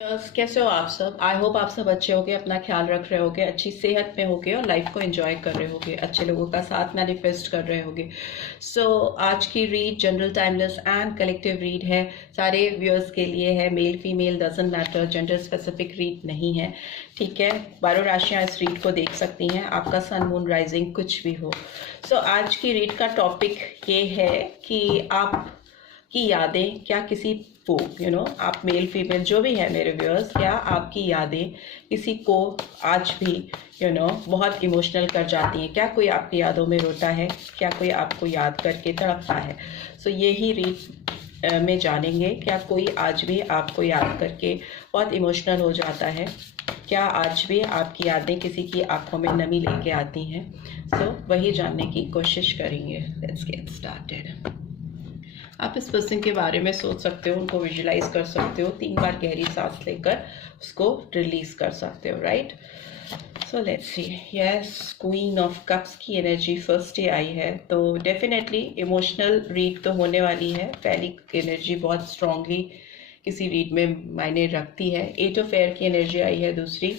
कैसे हो आप सब। आई होप आप सब अच्छे होगे, अपना ख्याल रख रहे होगे, अच्छी सेहत में होगे और लाइफ को एंजॉय कर रहे होगे, अच्छे लोगों का साथ मैनिफेस्ट कर रहे होगे। सो आज की read general, timeless and collective read है। सारे व्यूअर्स के लिए है, male female doesn't matter, gender specific read नहीं है। ठीक है, 12 राशियाँ इस रीड को देख सकती हैं, आपका सन मून राइजिंग कुछ भी हो। सो आज की रीड का टॉपिक ये है कि आप की यादें क्या किसी को आप मेल फीमेल जो भी है मेरे व्यूअर्स, क्या आपकी यादें किसी को आज भी बहुत इमोशनल कर जाती हैं? क्या कोई आपकी यादों में रोता है? क्या कोई आपको याद करके तड़पता है? सो यही रीड में जानेंगे, क्या कोई आज भी आपको याद करके बहुत इमोशनल हो जाता है? क्या आज भी आपकी यादें किसी की आंखों में नमी लेके आती हैं? सो वही जानने की कोशिश करेंगे। Let's get started. आप इस पर्सन के बारे में सोच सकते हो, उनको विजुलाइज कर सकते हो, 3 बार गहरी सांस लेकर उसको रिलीज कर सकते हो, right? So let's see. Yes, queen of cups की एनर्जी फर्स्ट डे आई है, तो डेफिनेटली इमोशनल रीड तो होने वाली है। पहली एनर्जी बहुत स्ट्रांगली किसी रीड में मायने रखती है। 8 ऑफ एयर की एनर्जी आई है दूसरी।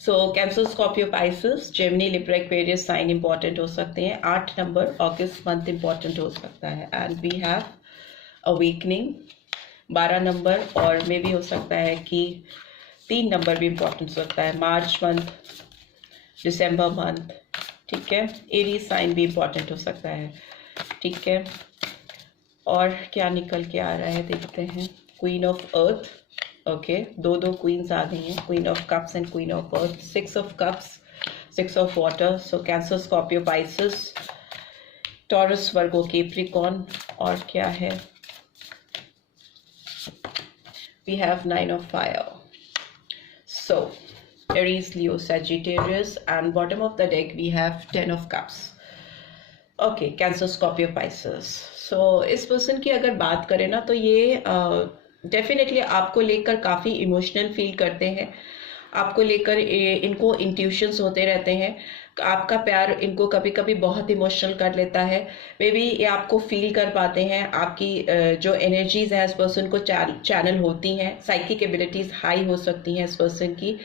So Cancer, Scorpio, Pisces, Gemini, Libra, Aquarius sign important हो सकते हैं। 8 नंबर अगस्त मंथ इंपॉर्टेंट हो सकता है। And we have awakening 12 number, और मे भी हो सकता है कि 3 नंबर भी इंपॉर्टेंट हो सकता है। मार्च मंथ, दिसंबर मंथ, ठीक है। एरीज साइन भी इंपॉर्टेंट हो सकता है, ठीक है। और क्या निकल के आ रहा है देखते हैं। क्वीन ऑफ अर्थ, ओके, दो क्वींस आ गई हैं, queen of cups and queen of earth. 6 of cups, 6 of water. So Cancer, Scorpio, Pisces, Taurus, Virgo, Capricorn. और क्या है? We have 9 of fire. So Aries, Leo, Sagittarius, and bottom of the deck we have 10 of cups. Okay, Cancer, Scorpio, Pisces. So इस person की अगर बात करें ना, तो ये डेफिनेटली आपको लेकर काफ़ी इमोशनल फील करते हैं। आपको लेकर इनको इंट्यूशंस होते रहते हैं। आपका प्यार इनको कभी कभी बहुत इमोशनल कर लेता है। मे बी ये आपको फील कर पाते हैं। आपकी जो एनर्जीज हैं इस पर्सन को चैनल होती हैं। साइकिक एबिलिटीज हाई हो सकती हैं इस पर्सन की,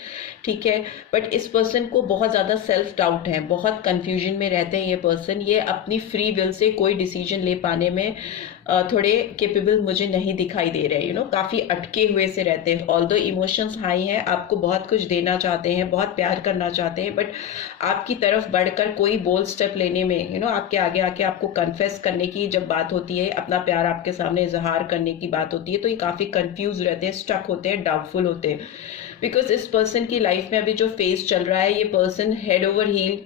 ठीक है। बट इस पर्सन को बहुत ज़्यादा सेल्फ डाउट है, बहुत कंफ्यूजन में रहते हैं ये पर्सन। ये अपनी फ्री विल से कोई डिसीजन ले पाने में थोड़े केपेबल मुझे नहीं दिखाई दे रहे, काफ़ी अटके हुए से रहते हैं। ऑल्दो इमोशंस हाई हैं, आपको बहुत कुछ देना चाहते हैं, बहुत प्यार करना चाहते हैं, बट आपकी तरफ बढ़कर कोई बोल्ड स्टेप लेने में, आपके आगे आके आपको कन्फेस करने की जब बात होती है, अपना प्यार आपके सामने इजहार करने की बात होती है, तो ये काफ़ी कंफ्यूज रहते हैं, स्टक होते हैं, डाउटफुल होते हैं। बिकॉज इस पर्सन की लाइफ में अभी जो फेज चल रहा है, ये पर्सन हेड ओवर हील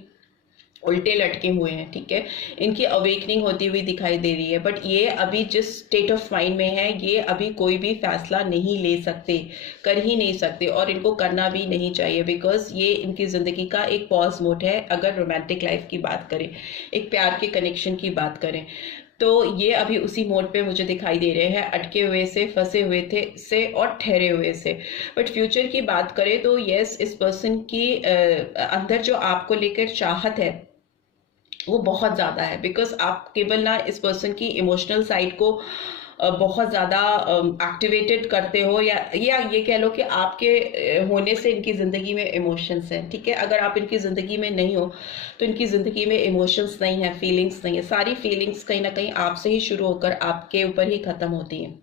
उल्टे लटके हुए हैं, ठीक है। इनकी अवेकनिंग होती हुई दिखाई दे रही है, बट ये अभी जिस स्टेट ऑफ माइंड में है, ये अभी कोई भी फैसला नहीं ले सकते, कर ही नहीं सकते, और इनको करना भी नहीं चाहिए। बिकॉज ये इनकी ज़िंदगी का एक पॉज मोड है। अगर रोमांटिक लाइफ की बात करें, एक प्यार के कनेक्शन की बात करें, तो ये अभी उसी मोड पे मुझे दिखाई दे रहे हैं, अटके हुए से, फंसे हुए थे से, और ठहरे हुए से। बट फ्यूचर की बात करें तो यस, इस पर्सन की अंदर जो आपको लेकर चाहत है वो बहुत ज़्यादा है। बिकॉज आप केवल ना इस पर्सन की इमोशनल साइड को बहुत ज़्यादा एक्टिवेटेड करते हो, या ये कह लो कि आपके होने से इनकी ज़िंदगी में इमोशंस हैं, ठीक है। अगर आप इनकी ज़िंदगी में नहीं हो तो इनकी ज़िंदगी में इमोशंस नहीं है, फीलिंग्स नहीं है। सारी फीलिंग्स कहीं ना कहीं आपसे ही शुरू होकर आपके ऊपर ही ख़त्म होती हैं।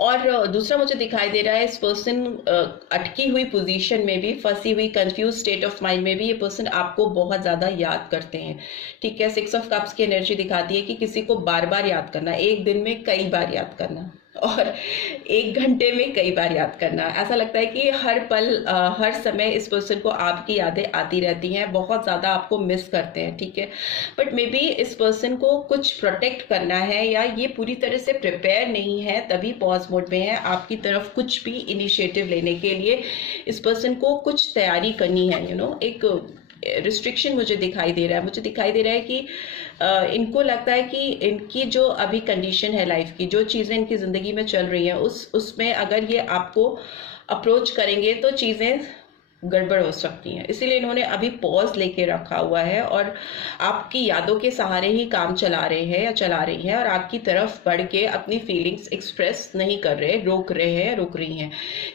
और दूसरा मुझे दिखाई दे रहा है, इस पर्सन अटकी हुई पोजीशन में भी, फंसी हुई कंफ्यूज स्टेट ऑफ माइंड में भी, ये पर्सन आपको बहुत ज़्यादा याद करते हैं, ठीक है। 6 ऑफ कप्स की एनर्जी दिखाती है कि किसी को बार बार याद करना, एक दिन में कई बार याद करना, और 1 घंटे में कई बार याद करना। ऐसा लगता है कि हर पल हर समय इस पर्सन को आपकी यादें आती रहती हैं, बहुत ज़्यादा आपको मिस करते हैं, ठीक है। बट मे बी इस पर्सन को कुछ प्रोटेक्ट करना है, या ये पूरी तरह से प्रिपेयर नहीं है, तभी पॉज मोड में है। आपकी तरफ कुछ भी इनिशिएटिव लेने के लिए इस पर्सन को कुछ तैयारी करनी है, एक रिस्ट्रिक्शन मुझे दिखाई दे रहा है। मुझे दिखाई दे रहा है कि इनको लगता है कि इनकी जो अभी कंडीशन है लाइफ की, जो चीज़ें इनकी ज़िंदगी में चल रही हैं, उसमें अगर ये आपको अप्रोच करेंगे तो चीज़ें गड़बड़ हो सकती हैं, इसीलिए इन्होंने अभी पॉज लेके रखा हुआ है और आपकी यादों के सहारे ही काम चला रहे हैं या चला रही हैं, और आपकी तरफ बढ़ के अपनी फीलिंग्स एक्सप्रेस नहीं कर रहे, रोक रहे हैं, रुक रही हैं।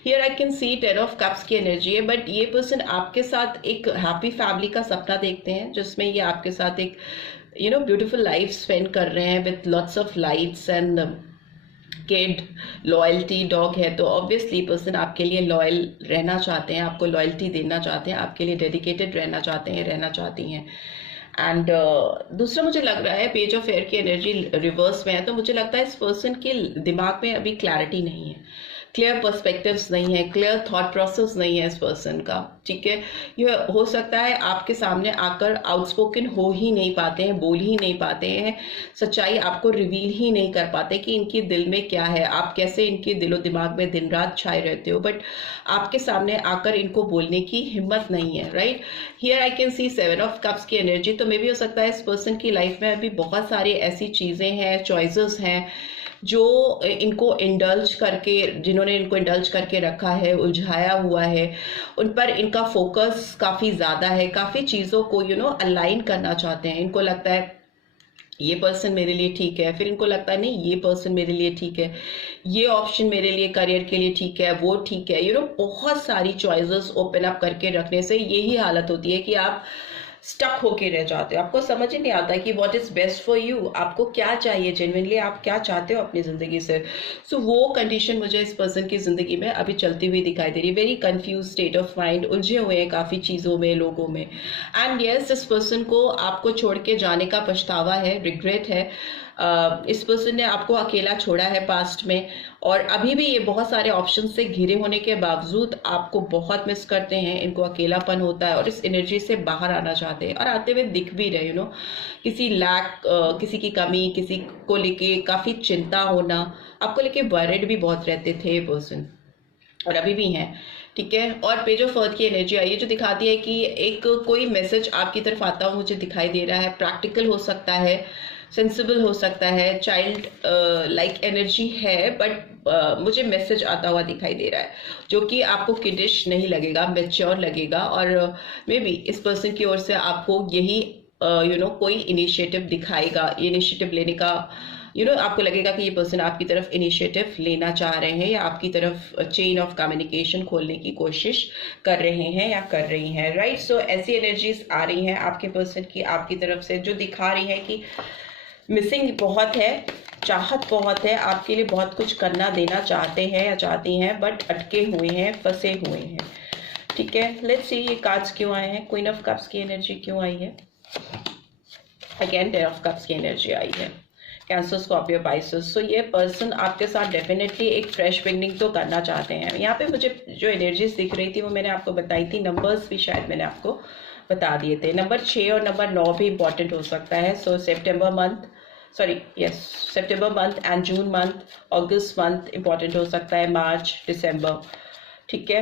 Here I can see 10 of cups की एनर्जी है, बट ये पर्सन आपके साथ एक हैप्पी फैमिली का सपना देखते हैं, जिसमें ये आपके साथ एक ब्यूटीफुल लाइफ स्पेंड कर रहे हैं with lots of lights and kid, loyalty, dog है तो ऑब्वियसली पर्सन आपके लिए लॉयल रहना चाहते हैं, आपको लॉयल्टी देना चाहते हैं, आपके लिए डेडिकेटेड रहना चाहते हैं, रहना चाहती हैं। एंड दूसरा मुझे लग रहा है पेज ऑफ एयर की एनर्जी रिवर्स में है, तो मुझे लगता है इस पर्सन के दिमाग में अभी क्लैरिटी नहीं है, क्लियर पर्सपेक्टिव्स नहीं है, क्लियर थॉट प्रोसेस नहीं है इस पर्सन का, ठीक है। ये हो सकता है आपके सामने आकर आउटस्पोकन हो ही नहीं पाते हैं, बोल ही नहीं पाते हैं, सच्चाई आपको रिवील ही नहीं कर पाते कि इनकी दिल में क्या है, आप कैसे इनके दिलो दिमाग में दिन रात छाए रहते हो, बट आपके सामने आकर इनको बोलने की हिम्मत नहीं है, right. Here I can see 7 of cups की एनर्जी, तो मे भी हो सकता है इस पर्सन की लाइफ में अभी बहुत सारी ऐसी चीज़ें हैं, चॉइसेस हैं जो इनको इंडल्ज करके, जिन्होंने इनको इंडल्ज करके रखा है, उलझाया हुआ है, उन पर इनका फोकस काफ़ी ज़्यादा है, काफ़ी चीज़ों को अलाइन करना चाहते हैं। इनको लगता है ये पर्सन मेरे लिए ठीक है, फिर इनको लगता है नहीं ये पर्सन मेरे लिए ठीक है, ये ऑप्शन मेरे लिए करियर के लिए ठीक है, वो ठीक है, बहुत सारी चॉइसेस ओपन अप करके रखने से यही हालत होती है कि आप स्टक होके रह जाते हो, आपको समझ ही नहीं आता कि what is best for you, आपको क्या चाहिए, जेन्युइनली आप क्या चाहते हो अपनी जिंदगी से। सो वो कंडीशन मुझे इस पर्सन की जिंदगी में अभी चलती हुई दिखाई दे रही है। Very confuse state of mind, उलझे हुए हैं काफी चीजों में, लोगों में। एंड यस, इस पर्सन को आपको छोड़ के जाने का पछतावा है, रिग्रेट है। इस पर्सन ने आपको अकेला छोड़ा है पास्ट में, और अभी भी ये बहुत सारे ऑप्शन से घिरे होने के बावजूद आपको बहुत मिस करते हैं, इनको अकेलापन होता है और इस एनर्जी से बाहर आना चाहते हैं, और आते हुए दिख भी रहे, किसी लैक, किसी की कमी, किसी को लेके काफ़ी चिंता होना, आपको लेके वरिड भी बहुत रहते थे पर्सन, और अभी भी हैं, ठीक है। और पेज ऑफ अर्थ की एनर्जी आई है जो दिखाती है कि एक कोई मैसेज आपकी तरफ आता हो मुझे दिखाई दे रहा है, प्रैक्टिकल हो सकता है, सेंसिबल हो सकता है, चाइल्ड लाइक एनर्जी है, बट मुझे मैसेज आता हुआ दिखाई दे रहा है जो कि आपको किडिश नहीं लगेगा, मैच्योर लगेगा, और मे बी इस पर्सन की ओर से आपको यही कोई इनिशिएटिव दिखाएगा, इनिशिएटिव लेने का आपको लगेगा कि ये पर्सन आपकी तरफ इनिशिएटिव लेना चाह रहे हैं, या आपकी तरफ चेन ऑफ कम्युनिकेशन खोलने की कोशिश कर रहे हैं या कर रही हैं, राइट। सो ऐसी एनर्जीज आ रही हैं आपके पर्सन की आपकी तरफ से, जो दिखा रही है कि मिसिंग बहुत है, चाहत बहुत है, आपके लिए बहुत कुछ करना देना चाहते हैं या चाहती हैं, बट अटके हुए हैं, फंसे हुए हैं, ठीक है। लेट्स सी ये कार्ड्स क्यों आए हैं। क्वीन ऑफ कप्स की एनर्जी क्यों आई है, अगेन 10 ऑफ कप्स की एनर्जी आई है, कैंसर, स्कॉर्पियो, पाइसेस। सो ये पर्सन आपके साथ डेफिनेटली एक फ्रेश बिगनिंग तो करना चाहते हैं। यहाँ पे मुझे जो एनर्जीज दिख रही थी वो मैंने आपको बताई थी, नंबर्स भी शायद मैंने आपको बता दिए थे, नंबर 6 और नंबर 9 भी इंपॉर्टेंट हो सकता है। सो सितंबर मंथ एंड जून मंथ, अगस्त मंथ इंपॉर्टेंट हो सकता है, मार्च, दिसंबर, ठीक है।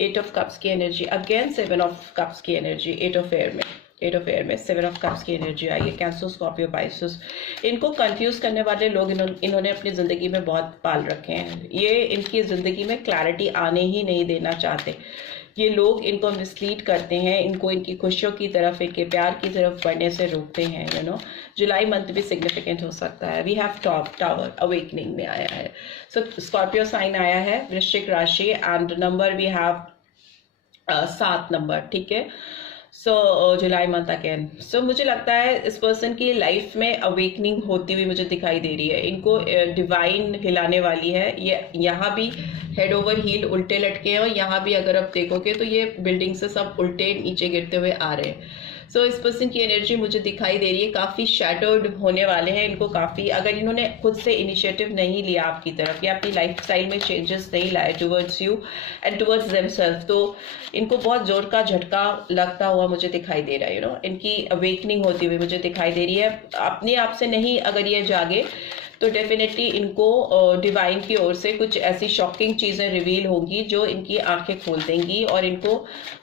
8 ऑफ कप्स की एनर्जी, अगेन 7 ऑफ कप्स की एनर्जी, 8 ऑफ एयर में 7 ऑफ कप्स की एनर्जी आई है, कैंसर, स्कॉर्पियो, पाइसेस। इनको कंफ्यूज करने वाले लोग इन्होंने अपनी ज़िंदगी में बहुत पाल रखे हैं, ये इनकी ज़िंदगी में क्लैरिटी आने ही नहीं देना चाहते, ये लोग इनको मिसलीड करते हैं, इनको इनकी खुशियों की तरफ, इनके प्यार की तरफ बढ़ने से रोकते हैं, जुलाई मंथ भी सिग्निफिकेंट हो सकता है। वी हैव टावर अवेकनिंग में आया है, सो स्कॉर्पियो साइन आया है, वृश्चिक राशि, and number we have 7 number, ठीक है। सो जुलाई मंथ अगेन। सो मुझे लगता है इस पर्सन की लाइफ में अवेकनिंग होती हुई मुझे दिखाई दे रही है, इनको डिवाइन हिलाने वाली है। ये यहाँ भी हेड ओवर हील उल्टे लटके हैं, और यहाँ भी अगर आप देखोगे तो ये बिल्डिंग से सब उल्टे नीचे गिरते हुए आ रहे हैं। सो इस पर्सन की एनर्जी मुझे दिखाई दे रही है, काफ़ी शैटर्ड होने वाले हैं, इनको काफ़ी, अगर इन्होंने खुद से इनिशिएटिव नहीं लिया आपकी तरफ, या अपनी लाइफस्टाइल में चेंजेस नहीं लाए towards you and towards themselves, तो इनको बहुत जोर का झटका लगता हुआ मुझे दिखाई दे रहा है। इनकी अवेकनिंग होती हुई मुझे दिखाई दे रही है। अपने आप से नहीं अगर ये जागे तो डेफिनेटली इनको डिवाइन की ओर से कुछ ऐसी शॉकिंग चीज़ें रिवील होंगी जो इनकी आंखें खोल देंगी, और इनको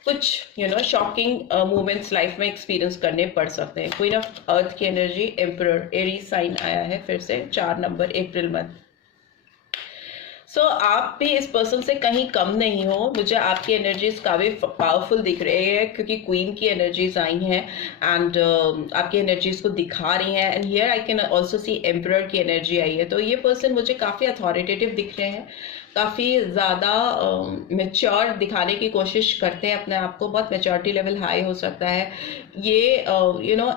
कुछ शॉकिंग मोमेंट्स लाइफ में एक्सपीरियंस करने पड़ सकते हैं। क्वीन ऑफ अर्थ की एनर्जी, एम्परर, एरीज साइन आया है फिर से, 4 नंबर, अप्रैल मंथ। सो आप भी इस पर्सन से कहीं कम नहीं हो। मुझे आपकी एनर्जीज काफ़ी पावरफुल दिख रही है क्योंकि क्वीन की एनर्जीज आई हैं एंड आपकी एनर्जीज को दिखा रही हैं। And here I can also see emperor की एनर्जी आई है। तो ये पर्सन मुझे काफ़ी अथॉरिटेटिव दिख रहे हैं, काफ़ी ज़्यादा मेच्योर दिखाने की कोशिश करते हैं अपने आप को, बहुत मेच्योरिटी लेवल हाई हो सकता है। ये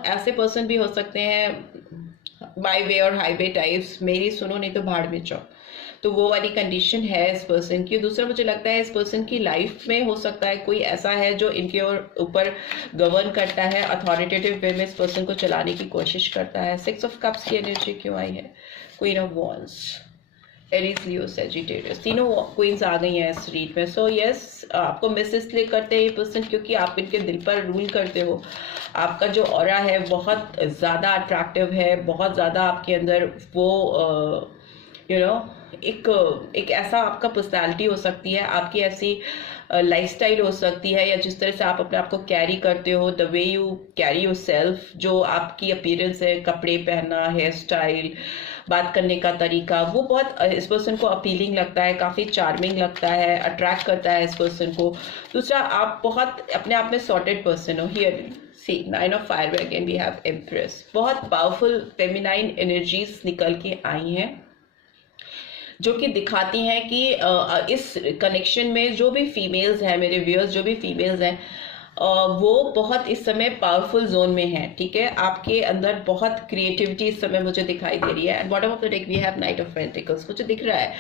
ऐसे पर्सन भी हो सकते हैं बाय वे और हाईवे टाइप्स, मेरी सुनो नहीं तो भाड़ में जाओ, तो वो वाली कंडीशन है इस पर्सन की। दूसरा मुझे लगता है इस पर्सन की लाइफ में हो सकता है कोई ऐसा है जो इनके ऊपर गवर्न करता है, अथॉरिटेटिव वे में इस पर्सन को चलाने की कोशिश करता है। 6 ऑफ कप्स की एनर्जी क्यों आई है? Queen of wands, Aries, Leo, Sagittarius, तीनों क्वींस आ गई हैं इस रीड में। सो यस, आपको मिस इसलिए करते हैं ये पर्सन क्योंकि आप इनके दिल पर रूल करते हो। आपका जो ऑरा है बहुत ज़्यादा अट्रैक्टिव है, बहुत ज़्यादा आपके अंदर वो एक ऐसा आपका पर्सनालिटी हो सकती है, आपकी ऐसी लाइफस्टाइल हो सकती है, या जिस तरह से आप अपने आप को कैरी करते हो, the way you carry your self, जो आपकी अपीयरेंस है, कपड़े पहनना, हेयर स्टाइल, बात करने का तरीका, वो बहुत इस पर्सन को अपीलिंग लगता है, काफ़ी चार्मिंग लगता है, अट्रैक्ट करता है इस पर्सन को। दूसरा, आप बहुत अपने आप में सॉर्टेड पर्सन हो। Here see 9 of fire, again we have empress. बहुत पावरफुल फेमिनाइन एनर्जीज निकल के आई हैं जो कि दिखाती हैं कि इस कनेक्शन में जो भी फीमेल्स हैं, मेरे व्यूअर्स जो भी फीमेल्स हैं, वो बहुत इस समय पावरफुल जोन में हैं। ठीक है, आपके अंदर बहुत क्रिएटिविटी इस समय मुझे दिखाई दे रही है। And bottom of the deck we have knight of pentacles. मुझे दिख रहा है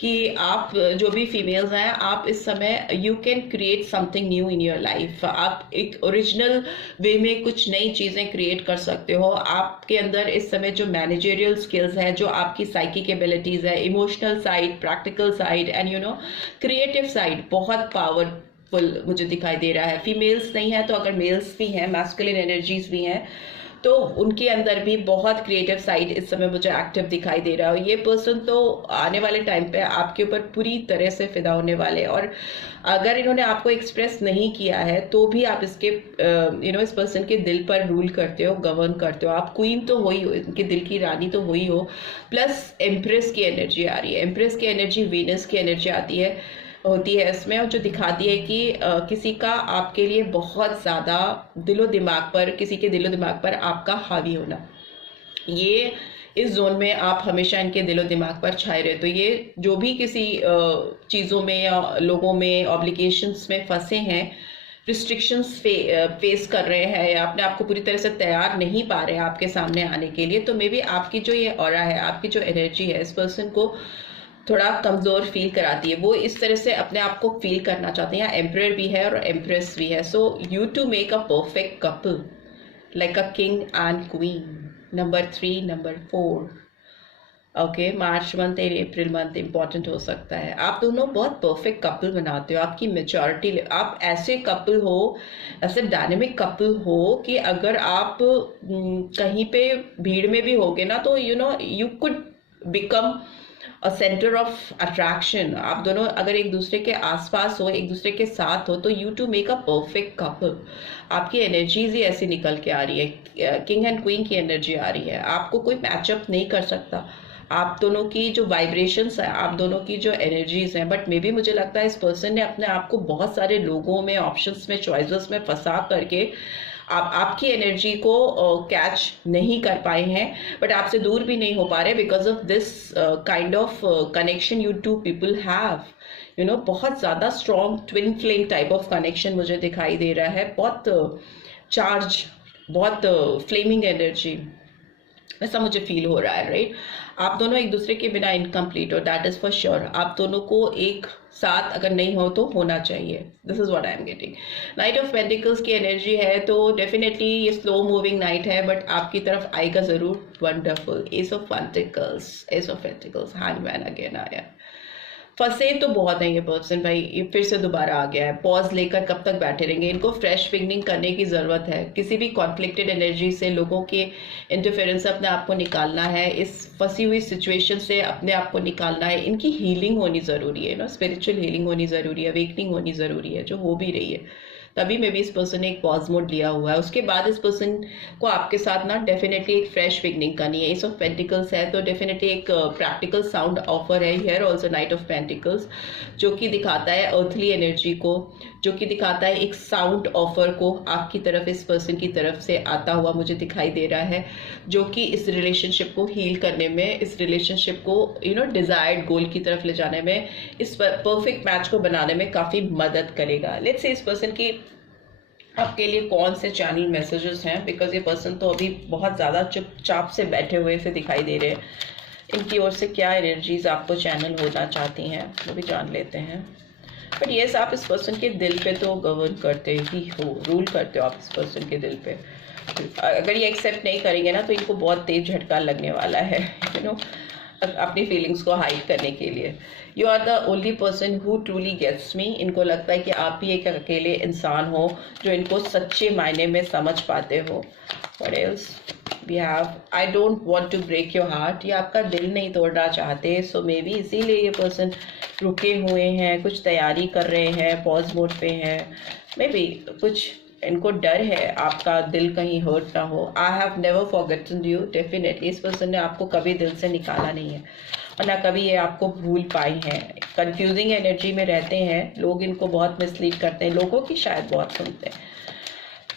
कि आप जो भी फीमेल्स हैं, आप इस समय you can create something new in your life. आप एक ओरिजिनल वे में कुछ नई चीज़ें क्रिएट कर सकते हो। आपके अंदर इस समय जो मैनेजरियल स्किल्स है, जो आपकी साइकिक एबिलिटीज़ है, emotional side, practical side and creative side बहुत पावरफुल मुझे दिखाई दे रहा है। फीमेल्स नहीं है तो अगर मेल्स भी हैं, मैस्कुलिन एनर्जीज भी हैं, तो उनके अंदर भी बहुत क्रिएटिव साइड इस समय मुझे एक्टिव दिखाई दे रहा है। ये पर्सन तो आने वाले टाइम पे आपके ऊपर पूरी तरह से फिदा होने वाले हैं, और अगर इन्होंने आपको एक्सप्रेस नहीं किया है तो भी आप इसके इस पर्सन के दिल पर रूल करते हो, गवर्न करते हो। आप क्वीन तो हो ही हो, इनके दिल की रानी तो हो ही हो। प्लस एम्प्रेस की एनर्जी आ रही है। एम्प्रेस की एनर्जी वीनस की एनर्जी होती है इसमें, और जो दिखाती है कि किसी का आपके लिए बहुत ज़्यादा किसी के दिलो दिमाग पर आपका हावी होना। ये इस जोन में आप हमेशा इनके दिलो दिमाग पर छाए रहे। तो ये जो भी किसी चीज़ों में या लोगों में ऑब्लिगेशंस में फंसे हैं, रिस्ट्रिक्शंस फेस कर रहे हैं, या अपने आप को पूरी तरह से तैयार नहीं पा रहे हैं आपके सामने आने के लिए, तो मे बी आपकी जो ये ऑरा है, आपकी जो एनर्जी है, इस पर्सन को थोड़ा कमज़ोर फील कराती है। वो इस तरह से अपने आप को फील करना चाहते हैं। एम्परर भी है और एम्प्रेस भी है। So you two make a perfect couple like a king and queen. Number 3, number 4, okay, March month और अप्रैल मंथ इंपॉर्टेंट हो सकता है। आप दोनों बहुत परफेक्ट कपल बनाते हो। आपकी मेच्योरिटी, आप ऐसे कपल हो, ऐसे डायनेमिक कपल हो कि अगर आप कहीं पे भीड़ में भी होगे ना, तो you could become a centre of attraction. आप दोनों अगर एक दूसरे के आसपास हो, एक दूसरे के साथ हो, तो you two make a perfect couple. आपकी एनर्जीज ही ऐसी निकल के आ रही है, किंग एंड क्वीन की एनर्जी आ रही है। आपको कोई मैचअप नहीं कर सकता। आप दोनों की जो वाइब्रेशंस है, आप दोनों की जो एनर्जीज हैं, बट मे बी मुझे लगता है इस पर्सन ने अपने आप को बहुत सारे लोगों में, ऑप्शंस में, चॉइसेस में फंसा करके आपकी एनर्जी को कैच नहीं कर पाए हैं, बट आपसे दूर भी नहीं हो पा रहे because of this kind of connection you two people have. बहुत ज़्यादा strong twin flame type of connection मुझे दिखाई दे रहा है। बहुत चार्ज, बहुत फ्लेमिंग एनर्जी, ऐसा मुझे फील हो रहा है, राइट? आप दोनों एक दूसरे के बिना इनकम्प्लीट हो, दैट इज फॉर श्योर। आप दोनों को एक साथ अगर नहीं हो तो होना चाहिए। This is what I am getting. Night of pentacles की एनर्जी है, तो डेफिनेटली ये स्लो मूविंग नाइट है, बट आपकी तरफ आएगा जरूर। Wonderful. S of pentacles, S of pentacles, hangman again आया। फंसे तो बहुत है ये पर्सन भाई, ये फिर से दोबारा आ गया है। पॉज लेकर कब तक बैठे रहेंगे? इनको फ्रेश बिगनिंग करने की ज़रूरत है। किसी भी कॉन्फ्लिक्टेड एनर्जी से, लोगों के इंटरफेरेंस से अपने आप को निकालना है। इस फंसी हुई सिचुएशन से अपने आप को निकालना है। इनकी हीलिंग होनी ज़रूरी है, स्पिरिचुअल हीलिंग होनी ज़रूरी है, अवेकनिंग होनी ज़रूरी है, जो हो भी रही है। तभी मे भी इस पर्सन ने एक पॉज मोड लिया हुआ है। उसके बाद इस पर्सन को आपके साथ ना डेफिनेटली एक फ्रेश बिगनिंग करनी है। एस ऑफ पेंटिकल्स है तो डेफिनेटली एक प्रैक्टिकल साउंड ऑफर है here. Also night of pentacles जो कि दिखाता है अर्थली एनर्जी को, जो कि दिखाता है एक साउंड ऑफर को आपकी तरफ, इस पर्सन की तरफ से आता हुआ मुझे दिखाई दे रहा है, जो कि इस रिलेशनशिप को हील करने में, इस रिलेशनशिप को डिजायर्ड गोल की तरफ ले जाने में, इस परफेक्ट मैच को बनाने में काफ़ी मदद करेगा। लेट्स से इस पर्सन की आपके लिए कौन से चैनल मैसेजेस हैं, बिकॉज ये पर्सन तो अभी बहुत ज़्यादा चुपचाप से बैठे हुए से दिखाई दे रहे हैं। इनकी ओर से क्या एनर्जीज आपको चैनल होना चाहती हैं वो भी जान लेते हैं। बट येस, आप इस पर्सन के दिल पे तो गवर्न करते ही हो, रूल करते हो आप इस पर्सन के दिल पे। अगर ये एक्सेप्ट नहीं करेंगे ना तो इनको बहुत तेज झटका लगने वाला है अपनी फीलिंग्स को हाइड करने के लिए। You are the only person who truly gets me. इनको लगता है कि आप ही एक अकेले इंसान हो जो इनको सच्चे मायने में समझ पाते हो। What else we have? I don't want to break your heart. ये आपका दिल नहीं तोड़ना चाहते, सो मे बी इसीलिए ये पर्सन रुके हुए हैं, कुछ तैयारी कर रहे हैं, पॉज मोड पे हैं। मे बी कुछ इनको डर है आपका दिल कहीं हर्ट ना हो। I have never forgotten you. Definitely इस पर्सन ने आपको कभी दिल से निकाला नहीं है और ना कभी ये आपको भूल पाई हैं। कंफ्यूजिंग एनर्जी में रहते हैं लोग, इनको बहुत मिसलीड करते हैं, लोगों की शायद बहुत सुनते हैं,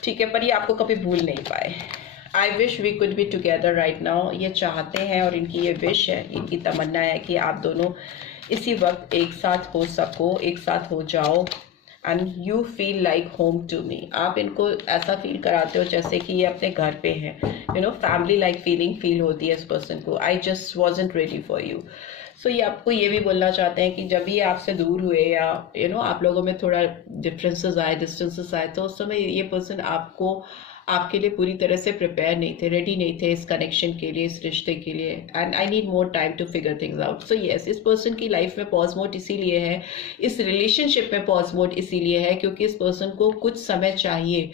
ठीक है, पर ये आपको कभी भूल नहीं पाए। I wish we could be together right now. ये चाहते हैं और इनकी ये विश है, इनकी तमन्ना है कि आप दोनों इसी वक्त एक साथ हो सको, एक साथ हो जाओ। And you feel like home to me. आप इनको ऐसा फील कराते हो जैसे कि ये अपने घर पे हैं। फैमिली लाइक फीलिंग फील होती है इस पर्सन को। I just wasn't ready for you. So ये आपको ये भी बोलना चाहते हैं कि जब ये आपसे दूर हुए या आप लोगों में थोड़ा डिफरेंसेस आए, डिस्टेंसेस आए, तो उस समय ये पर्सन आपके लिए पूरी तरह से प्रिपेयर नहीं थे, रेडी नहीं थे इस कनेक्शन के लिए, इस रिश्ते के लिए। And I need more time to figure things out. So yes, इस पर्सन की लाइफ में पॉज मोड इसीलिए है, इस रिलेशनशिप में पॉज मोड इसीलिए है क्योंकि इस पर्सन को कुछ समय चाहिए।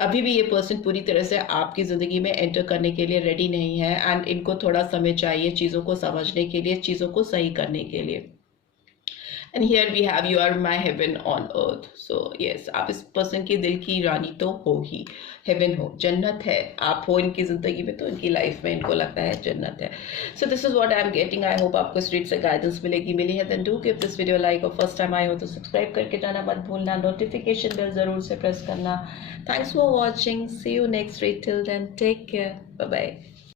अभी भी ये पर्सन पूरी तरह से आपकी ज़िंदगी में एंटर करने के लिए रेडी नहीं है एंड इनको थोड़ा समय चाहिए चीज़ों को समझने के लिए, चीज़ों को सही करने के लिए। And here we have you are my heaven on earth. So yes, आप इस पर्सन की दिल की रानी तो हो ही, हेवन हो, जन्नत है, आप हो इनकी ज़िंदगी में, तो इनकी लाइफ में इनको लगता है जन्नत है। So this is what I am getting. I hope आपको स्ट्रीट से गाइडेंस मिली है। Then do give this video like और फर्स्ट टाइम आए हो तो सब्सक्राइब करके जाना मत भूलना, नोटिफिकेशन बेल ज़रूर से प्रेस करना। Thanks for watching, see you next read, till then take care, bye bye.